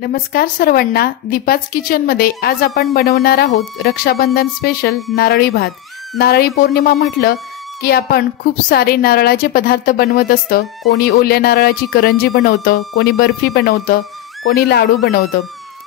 नमस्कार सर्वांना, दीपाच किचनमध्ये आज आपण बनवणार आहोत रक्षाबंधन स्पेशल नारळी भात। नारळी पौर्णिमा म्हटलं की आपण खूप सारे नारळाचे पदार्थ बनवत असतो। कोणी ओल्या नारळाची करंजी बनवतं, कोणी बर्फी बनवतं, कोणी लाडू बनवतं।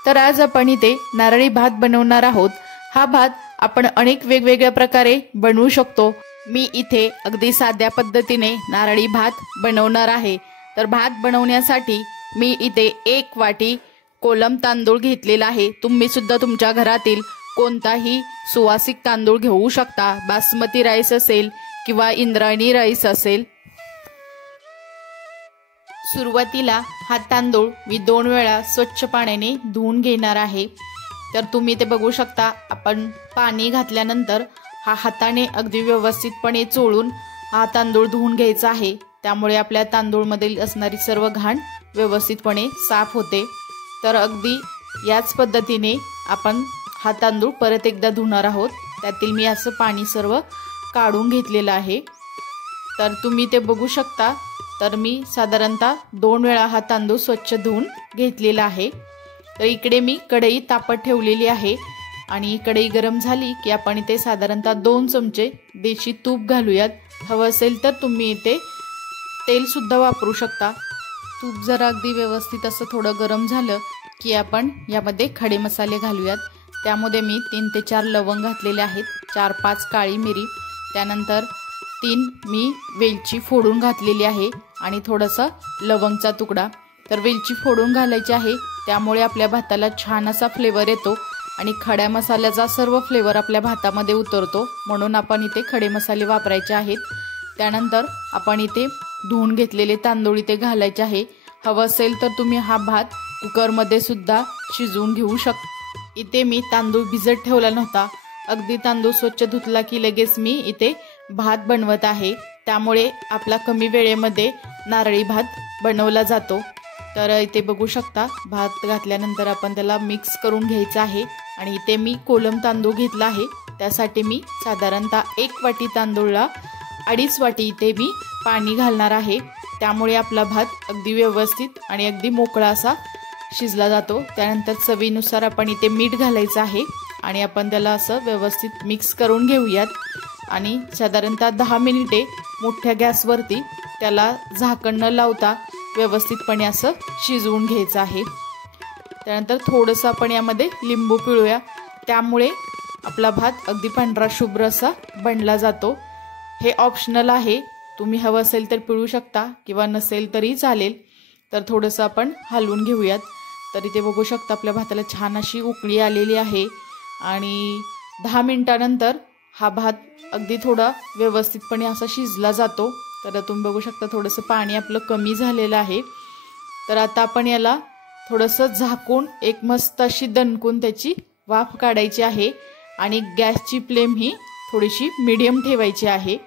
तर आज आपण इथे नारळी भात बनवणार आहोत। हा भात आपण अनेक वेगवेगळ्या प्रकारे बनवू शकतो। मी इथे अगदी साध्या पद्धतीने नारळी भात बनवणार आहे। तर भात बनवण्यासाठी मी इथे 1 वाटी कोलम तांदूळ घेतलेला आहे। तुम्ही सुद्धा तुमच्या घरातील कोणताही सुवासिक तांदूळ घेऊ शकता। बासमती राईस असेल किंवा इंद्रायणी राईस असेल। सुरुवातीला हा तांदूळ मी 2 वेळा स्वच्छ पाण्याने धुवून घेणार आहे। तर तुम्ही ते बघू शकता, आपण पाणी घातल्यानंतर हा हाताने अगदी व्यवस्थितपणे चोळून हा तांदूळ धुवून घ्यायचा आहे। त्यामुळे आपल्या तांदूळमधील असणारी सर्व घाण व्यवस्थितपणे साफ होते। तर अगदी याच पद्धतीने आपण हा तांदूळ परत एकदा धुणार आहोत। त्यातील मी असं पाणी सर्व काढून घेतलेलं आहे। तर तुम्ही ते बघू शकता। तर मी साधारणतः 2 वेळा हा तांदूळ स्वच्छ धुवून घेतलेला आहे। तर इकडे मी कढई तापत ठेवलेली आहे आणि कढई गरम झाली की आपण इथे साधारणतः 2 चमचे देशी तूप घालूयात। हवं असेल तर तुम्ही इथे तेल सुद्धा वापरू शकता। तूप जरा अगदी व्यवस्थित असं थोडं गरम झालं की आपण यामध्ये खडे मसाले घालूयात। त्यामध्ये मी 3 ते 4 लवंग घातलेले आहेत, 4-5 काळी मिरी, त्यानंतर 3 मी वेलची फोडून घातलेली आहे आणि थोडासा लवंगचा तुकडा। तर वेलची फोडून घालायची आहे, त्यामुळे आपल्या भाताला छान असा फ्लेवर येतो आणि खड्या मसाल्याचा सर्व फ्लेवर आपल्या भातामध्ये उतरतो, म्हणून आपण इथे खडे मसाले वापरायचे आहेत। त्यानंतर आपण इथे धुवून घेतलेले तांदूळ इथे घालायचे आहे। हवं असेल तर तुम्ही हा भात कुकरमध्ये सुद्धा शिजवून घेऊ शकता। इथे मी तांदूळ भिजत ठेवला नव्हता, अगदी तांदूळ स्वच्छ धुतला की लगेच मी इथे भात बनवत आहे। त्यामुळे आपला कमी वेळेमध्ये नारळी भात बनवला जातो। तर इथे बघू शकता, भात घातल्यानंतर आपण त्याला मिक्स करून घ्यायचं आहे आणि इथे मी कोलम तांदूळ घेतला आहे। त्यासाठी मी साधारणतः 1 वाटी तांदूळला 2.5 वाटी इथे मी पाणी घालणार आहे। त्यामुळे आपला भात अगदी व्यवस्थित आणि अगदी मोकळा असा शिजला जातो। त्यानंतर चवीनुसार आपण इथे मीठ घालायचं आहे आणि आपण त्याला असं व्यवस्थित मिक्स करून घेऊयात आणि साधारणतः 10 मिनिटे मोठ्या गॅसवरती त्याला झाकण न लावता व्यवस्थितपणे असं शिजवून घ्यायचं आहे। त्यानंतर थोडंसं आपण यामध्ये लिंबू पिळूया, त्यामुळे आपला भात अगदी पांढरा शुभ्र असा बनला जातो। हे ऑप्शनल आहे, तुम्ही हवं असेल तर पिळू शकता किंवा नसेल तरी चालेल। तर थोडंसं आपण हलवून घेऊयात। तर इथे बघू शकता, आपल्या भाताला छान अशी उकळी आलेली आहे आणि 10 मिनिटानंतर हा भात अगदी थोडा व्यवस्थितपणे असा शिजला जातो। तर तुम्ही बघू शकता, थोडंसं पाणी आपलं कमी झालेलं आहे। तर आता आपण याला थोडंसं झाकून एक मस्त अशी दणकून त्याची वाफ काढायची आहे आणि गॅसची फ्लेम ही थोडीशी मीडियम ठेवायची आहे।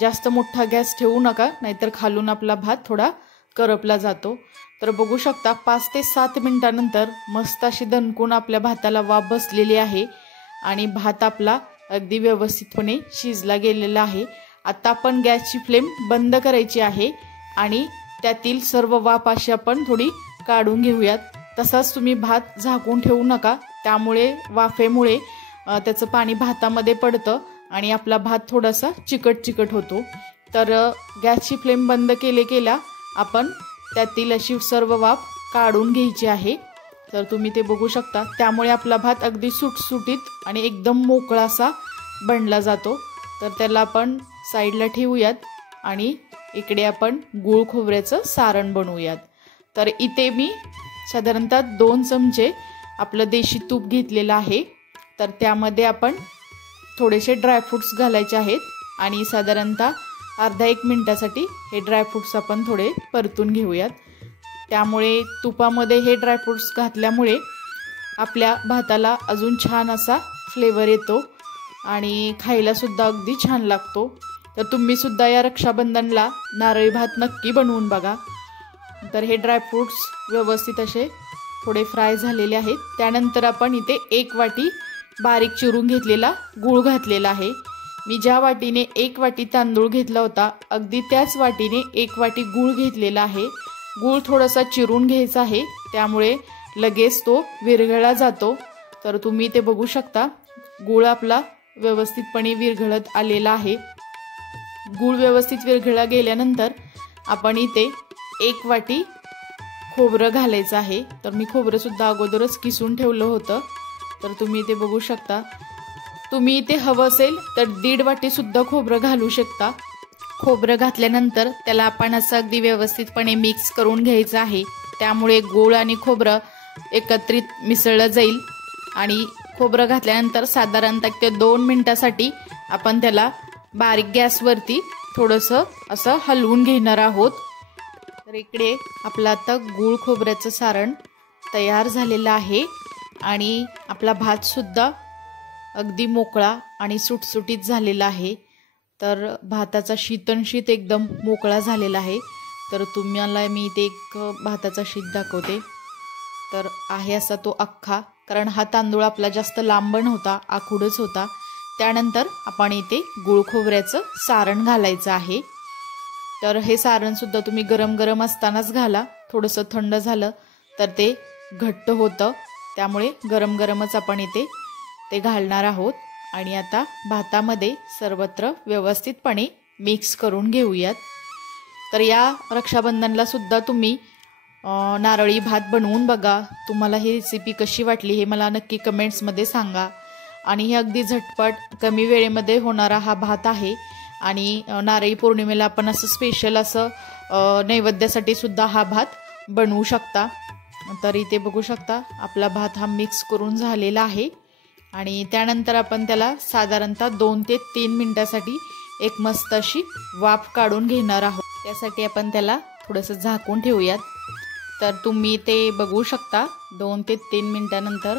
जास्त मोठा गॅस ठेवू नका, नाहीतर खालून आपला भात थोडा करपला जातो। तर बघू शकता, 5 ते 7 मिनिटानंतर मस्त अशी दणकून आपल्या भाताला वाफ बसलेली आहे आणि भात आपला अगदी व्यवस्थितपणे शिजला गेलेला आहे। आता आपण गॅसची फ्लेम बंद करायची आहे आणि त्यातील सर्व वाफ अशी आपण थोडी काढून घेऊयात। तसाच तुम्ही भात झाकून ठेवू नका, त्यामुळे वाफेमुळे त्याचं पाणी भातामध्ये पडतं आणि आपला भात थोडासा चिकट होतो। तर गॅसची फ्लेम बंद केल्या आपण त्यातील अशी सर्व वाफ काढून घ्यायची आहे। तर तुम्ही ते बघू शकता, त्यामुळे आपला भात अगदी सुटसुटीत आणि एकदम मोकळा असा बनला जातो। तर त्याला आपण साईडला ठेवूयात आणि इकडे आपण गूळ खोबऱ्याचं सारण बनवूयात। तर इथे मी साधारणतः 2 चमचे आपलं देशी तूप घेतलेलं आहे। तर त्यामध्ये आपण थोडेसे ड्रायफ्रूट्स घालायचे आहेत आणि साधारणतः अर्धा 1 मिनिटासाठी हे ड्रायफ्रूट्स आपण थोडे परतून घेऊयात। त्यामुळे तुपामध्ये हे ड्रायफ्रूट्स घातल्यामुळे आपल्या भाताला अजून छान असा फ्लेवर येतो आणि खायला सुद्धा अगदी छान लागतो। तर तुम्ही सुद्धा या रक्षाबंधनला नारळी भात नक्की बनवून बघा। तर हे ड्रायफ्रूट्स व्यवस्थित असे थोडे फ्राय झालेले आहेत। त्यानंतर आपण इथे 1 वाटी बारीक चिरून घेतलेला गूळ घातलेला आहे। मी ज्या वाटीने 1 वाटी तांदूळ घेतला होता, अगदी त्याच वाटीने 1 वाटी गूळ घेतलेला आहे। गूळ थोडासा चिरून घ्यायचा आहे, त्यामुळे लगेच तो विरघळला जातो। तर तुम्ही ते बघू शकता, गूळ आपला व्यवस्थितपणे विरघळत आलेला आहे। गूळ व्यवस्थित विरघळला गेल्यानंतर आपण इथे 1 वाटी खोबरं घालायचं आहे। तर मी खोबरं सुद्धा अगोदरच किसून ठेवलं होतं। तर तुम्ही इथे बघू शकता, तुम्ही इथे हवं असेल तर 1.5 वाटी सुद्धा खोबरं घालू शकता। खोबरं घातल्यानंतर त्याला आपण असं अगदी व्यवस्थितपणे मिक्स करून घ्यायचं आहे। त्यामुळे गूळ आणि खोबरं एकत्रित मिसळलं जाईल आणि खोबरं घातल्यानंतर साधारणतः ते 2 मिनिटासाठी आपण त्याला बारीक गॅसवरती थोडंसं असं हलवून घेणार आहोत। तर इकडे आपलं आता गूळ खोबऱ्याचं सारण तयार झालेलं आहे आणि आपला भात सुद्धा अगदी मोकळा आणि सुटसुटीत झालेला आहे। तर भाताचा शीतनशीत एकदम मोकळा झालेला आहे। तर तुम्हाला मी इथे एक भाताचा शीत दाखवते। तर आहे असा तो अख्खा, कारण हा तांदूळ आपला जास्त लांब नव्हता, आखूडच होता। त्यानंतर आपण इथे गूळ खोबऱ्याचं सारण घालायचं आहे। तर हे सारण सुद्धा तुम्ही गरम गरम असतानाच घाला, थोडंसं थंड झालं तर ते घट्ट होतं। त्यामुळे गरम गरमच आपण इथे ते घालणार आहोत आणि आता भातामध्ये सर्वत्र व्यवस्थितपणे मिक्स करून घेऊयात। तर या रक्षाबंधनला सुद्धा तुम्ही नारळी भात बनवून बघा। तुम्हाला ही रेसिपी कशी वाटली हे मला नक्की कमेंट्समध्ये सांगा। आणि हे अगदी झटपट कमी वेळेमध्ये होणारा हा भात आहे आणि नारळी पौर्णिमेला आपण असं स्पेशल असं नैवेद्यासाठी सुद्धा हा भात बनवू शकता। तर इथे बघू शकता आपला भात हा मिक्स करून झालेला आहे आणि त्यानंतर आपण त्याला साधारणतः 2 ते 3 मिनिटासाठी एक मस्त अशी वाफ काढून घेणार आहोत। त्यासाठी आपण त्याला थोडंसं झाकून ठेवूयात। तर तुम्ही ते बघू शकता 2 ते 3 मिनिटानंतर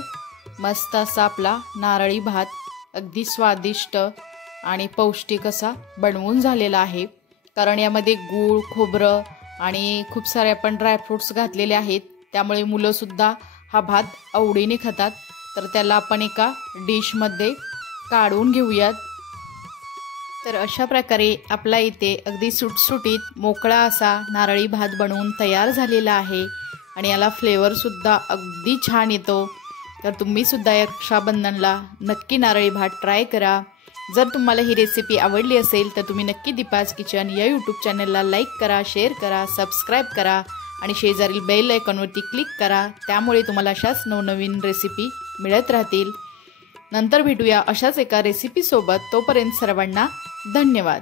मस्त असा आपला नारळी भात अगदी स्वादिष्ट आणि पौष्टिक असा बनवून झालेला आहे। कारण यामध्ये गूळ, खोबरं आणि खूप सारे आपण ड्रायफ्रुट्स घातलेले आहेत, त्यामुळे मुलंसुद्धा हा भात आवडीने खातात। तर त्याला आपण एका डिशमध्ये काढून घेऊयात। तर अशा प्रकारे आपला इथे अगदी सुटसुटीत मोकळा असा नारळी भात बनवून तयार झालेला आहे आणि याला फ्लेवरसुद्धा अगदी छान येतो। तर तुम्ही सुद्धा या रक्षाबंधनला नक्की नारळी भात ट्राय करा। जर तुम्हाला ही रेसिपी आवडली असेल तर तुम्ही नक्की दीपाज किचन या यूट्यूब चॅनलला लाईक करा, शेअर करा, सबस्क्राईब करा आणि शेजारील बेल आयकॉनवरती क्लिक करा। त्यामुळे तुम्हाला अशाच नवनवीन रेसिपी मिळत राहतील। नंतर भेटूया अशाच एका रेसिपीसोबत। तोपर्यंत सर्वांना धन्यवाद।